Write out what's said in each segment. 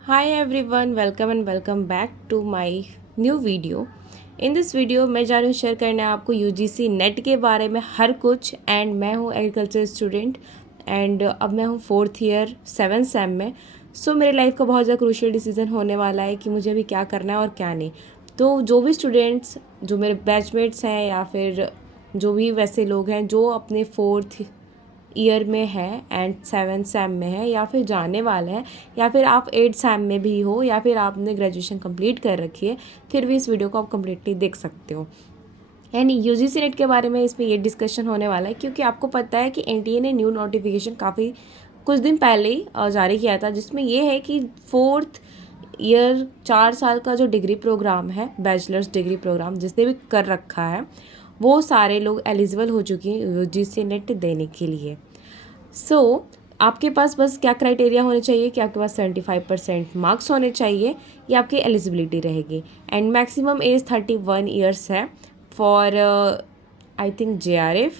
Hi everyone, welcome and welcome back to my new video. In this video मैं जा रही हूँ share करने आपको UGC नेट के बारे में हर कुछ एंड मैं हूँ एग्रीकल्चर स्टूडेंट एंड अब मैं हूँ 4th ईयर 7th सेम में। सो मेरे लाइफ का बहुत ज़्यादा क्रूशियल डिसीजन होने वाला है कि मुझे अभी क्या करना है और क्या नहीं। तो जो भी स्टूडेंट्स जो मेरे बैचमेट्स हैं या फिर जो भी वैसे लोग हैं जो अपने 4th ईयर में है एंड 7th सेम में है या फिर जाने वाले हैं या फिर आप 8th सेम में भी हो या फिर आपने ग्रेजुएशन कंप्लीट कर रखी है, फिर भी इस वीडियो को आप कम्प्लीटली देख सकते हो। एंड यूजीसी नेट के बारे में इसमें ये डिस्कशन होने वाला है क्योंकि आपको पता है कि एनटीए ने न्यू नोटिफिकेशन काफ़ी कुछ दिन पहले ही जारी किया था, जिसमें ये है कि 4th ईयर 4 साल का जो डिग्री प्रोग्राम है, बैचलर्स डिग्री प्रोग्राम जिसने भी कर रखा है, वो सारे लोग एलिजिबल हो चुके हैं यूजीसी नेट देने के लिए। आपके पास बस क्या क्राइटेरिया होने चाहिए कि आपके पास 75% मार्क्स होने चाहिए, ये आपकी एलिजिबिलिटी रहेगी। एंड मैक्सिमम एज 31 ईयर्स है for I think JRF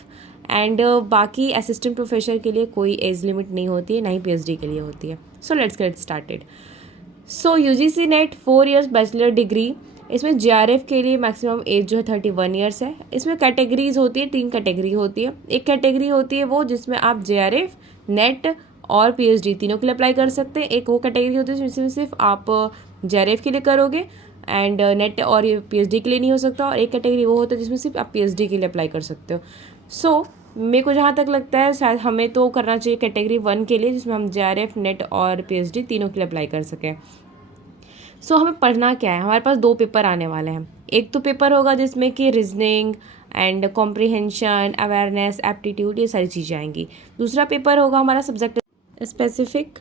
and बाकी असिस्टेंट प्रोफेसर के लिए कोई एज लिमिट नहीं होती है, ना ही PhD के लिए होती है। So let's get started. UGC net 4 years bachelor degree, इसमें JRF के लिए मैक्सिमम एज जो है 31 ईयर्स है। इसमें कैटेगरीज होती है, 3 कैटेगरी होती है। एक कैटेगरी होती है वो जिसमें आप JRF नेट और PhD तीनों के लिए अप्लाई कर सकते हैं। एक वो कैटेगरी होती है जिसमें सिर्फ आप JRF के लिए करोगे एंड नेट और PhD के लिए नहीं हो सकता, और एक कैटेगरी वो होता है जिसमें सिर्फ आप PhD के लिए अप्लाई कर सकते हो। मेरे को जहाँ तक लगता है शायद हमें तो करना चाहिए कैटेगरी 1 के लिए, जिसमें हम JRF नेट और PhD तीनों के लिए अप्लाई कर सकें। हमें पढ़ना क्या है, हमारे पास 2 पेपर आने वाले हैं। एक तो पेपर होगा जिसमें कि reasoning and comprehension, awareness, aptitude, ये सारी चीज़ें आएंगी। दूसरा पेपर होगा हमारा subject specific.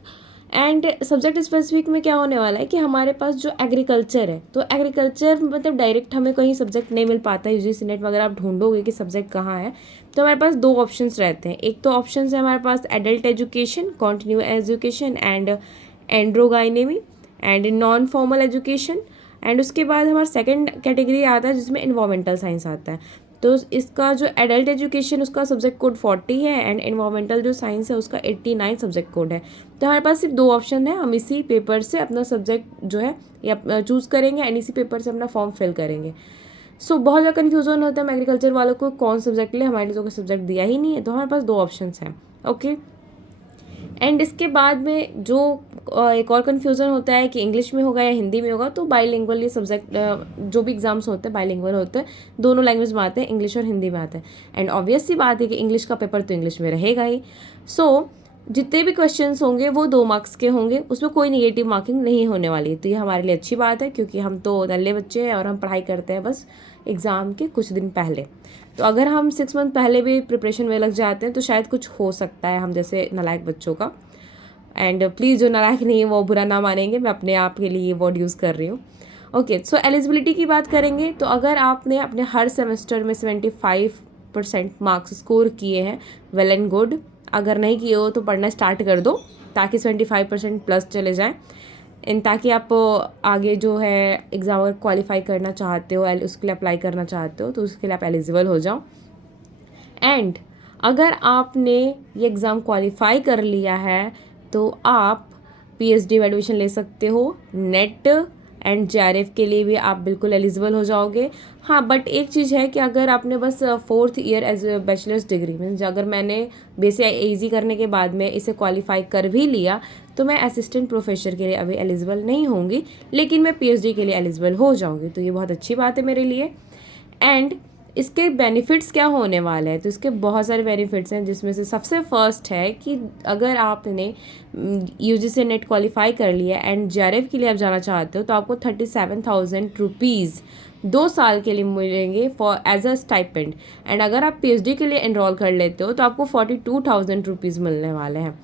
And subject specific में क्या होने वाला है कि हमारे पास जो एग्रीकल्चर है, तो एग्रीकल्चर मतलब डायरेक्ट हमें कहीं सब्जेक्ट नहीं मिल पाता है यूजीसी नेट में। अगर आप ढूंढोगे कि सब्जेक्ट कहाँ है, तो हमारे पास 2 ऑप्शंस रहते हैं। एक तो ऑप्शन है हमारे पास adult education, continue education and andragogy and non formal education. And उसके बाद हमारा सेकंड कैटेगरी आता है जिसमें इन्वायरमेंटल साइंस आता है। तो इसका जो एडल्ट एजुकेशन उसका सब्जेक्ट कोड 40 है एंड इन्वायरमेंटल जो साइंस है उसका 89 सब्जेक्ट कोड है। तो हमारे पास सिर्फ 2 ऑप्शन है, हम इसी पेपर से अपना सब्जेक्ट जो है या चूज़ करेंगे एंड इसी पेपर से अपना फॉर्म फिल करेंगे। बहुत ज़्यादा कन्फ्यूजन होता है एग्रीकल्चर वालों को कौन सब्जेक्ट ले, हमारे लिए तो कोई सब्जेक्ट दिया ही नहीं है, तो हमारे पास 2 ऑप्शन हैं। ओके। एंड इसके बाद में जो एक और कन्फ्यूज़न होता है कि इंग्लिश में होगा या हिंदी में होगा, तो बाईलिंगुअल ये सब्जेक्ट जो भी एग्जाम्स होते हैं बाईलिंगुअल होते हैं, दोनों लैंग्वेज में आते हैं, इंग्लिश और हिंदी में आते हैं। एंड ऑब्वियस सी बात है कि इंग्लिश का पेपर तो इंग्लिश में रहेगा ही। जितने भी क्वेश्चंस होंगे वो 2 मार्क्स के होंगे, उसमें कोई निगेटिव मार्किंग नहीं होने वाली है। तो ये हमारे लिए अच्छी बात है क्योंकि हम तो नल्ले बच्चे हैं और हम पढ़ाई करते हैं बस एग्ज़ाम के कुछ दिन पहले। तो अगर हम 6 मंथ पहले भी प्रिपरेशन में लग जाते हैं तो शायद कुछ हो सकता है हम जैसे नालायक बच्चों का। एंड प्लीज़ जो नालायक नहीं है वो बुरा ना मानेंगे, मैं अपने आप के लिए ये वर्ड यूज़ कर रही हूँ। ओके। एलिजिबिलिटी की बात करेंगे तो अगर आपने अपने हर सेमेस्टर में 75% मार्क्स स्कोर किए हैं, वेल एंड गुड। अगर नहीं किए हो तो पढ़ना स्टार्ट कर दो ताकि 75% प्लस चले जाएँ, इन ताकि आप आगे जो है एग्ज़ाम अगर क्वालिफाई करना चाहते हो, उसके लिए अप्लाई करना चाहते हो, तो उसके लिए आप एलिजिबल हो जाओ। एंड अगर आपने ये एग्ज़ाम क्वालिफाई कर लिया है तो आप PhD में एडमिशन ले सकते हो। नेट एंड JRF के लिए भी आप बिल्कुल एलिजिबल हो जाओगे। हाँ, बट एक चीज़ है कि अगर आपने बस 4th year as bachelors degree means अगर मैंने बेसिक इजी करने के बाद में इसे क्वालिफाई कर भी लिया तो मैं असिस्टेंट प्रोफेसर के लिए अभी एलिजिबल नहीं होंगी, लेकिन मैं PhD के लिए एलिजिबल हो जाऊँगी। तो ये बहुत अच्छी बात है मेरे लिए। एंड इसके बेनिफिट्स क्या होने वाले हैं, तो इसके बहुत सारे बेनिफिट्स हैं, जिसमें से सबसे फर्स्ट है कि अगर आपने UGC नेट क्वालिफाई कर लिया एंड JRF के लिए आप जाना चाहते हो तो आपको 37,000 रुपीज़ 2 साल के लिए मिलेंगे for as a stipend. And अगर आप PhD के लिए एनरोल कर लेते हो तो आपको 42,000 रुपीज़ मिलने वाले हैं।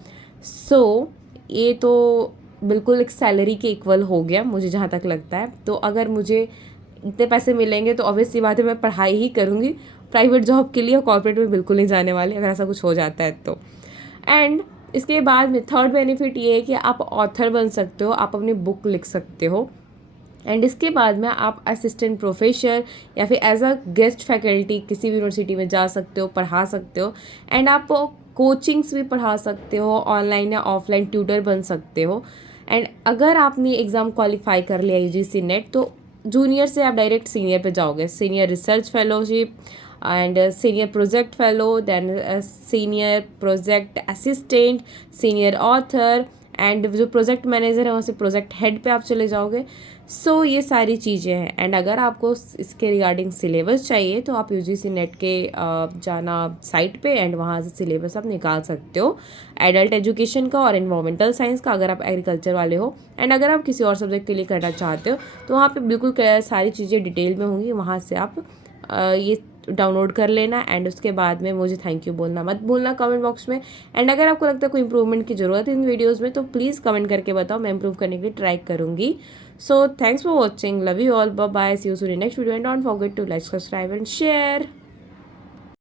ये तो बिल्कुल एक सैलरी के इक्वल हो गया मुझे जहाँ तक लगता है। तो अगर मुझे इतने पैसे मिलेंगे तो ऑब्वियस सी बात है मैं पढ़ाई ही करूँगी, प्राइवेट जॉब के लिए और कॉर्पोरेट में बिल्कुल नहीं जाने वाली अगर ऐसा कुछ हो जाता है तो। एंड इसके बाद में थर्ड बेनिफिट ये है कि आप ऑथर बन सकते हो, आप अपनी बुक लिख सकते हो। एंड इसके बाद में आप असिस्टेंट प्रोफेसर या फिर एज अ गेस्ट फैकल्टी किसी भी यूनिवर्सिटी में जा सकते हो, पढ़ा सकते हो। एंड आप कोचिंग्स भी पढ़ा सकते हो, ऑनलाइन या ऑफलाइन ट्यूटर बन सकते हो। एंड अगर आपने एग्ज़ाम क्वालिफाई कर लिया यूजीसी नेट तो जूनियर से आप डायरेक्ट सीनियर पे जाओगे, senior research fellowship and senior project fellow, then senior project assistant, senior author, and जो प्रोजेक्ट मैनेजर है वहाँ से प्रोजेक्ट हेड पे आप चले जाओगे। सो ये सारी चीज़ें हैं। एंड अगर आपको इसके रिगार्डिंग सिलेबस चाहिए तो आप यूजीसी नेट के जाना साइट पे एंड वहाँ से सिलेबस आप निकाल सकते हो, एडल्ट एजुकेशन का और इन्वायरमेंटल साइंस का अगर आप एग्रीकल्चर वाले हो। एंड अगर आप किसी और सब्जेक्ट के लिए करना चाहते हो तो वहाँ पे बिल्कुल सारी चीज़ें डिटेल में होंगी, वहाँ से आप ये डाउनलोड कर लेना। एंड उसके बाद में मुझे थैंक यू बोलना मत भूलना कमेंट बॉक्स में। एंड अगर आपको लगता है कोई इंप्रूवमेंट की ज़रूरत है इन वीडियोज़ में तो प्लीज़ कमेंट करके बताओ, मैं इंप्रूव करने के लिए ट्राई करूँगी। So thanks for watching, love you all, bye bye, see you soon in next video and don't forget to like, subscribe and share.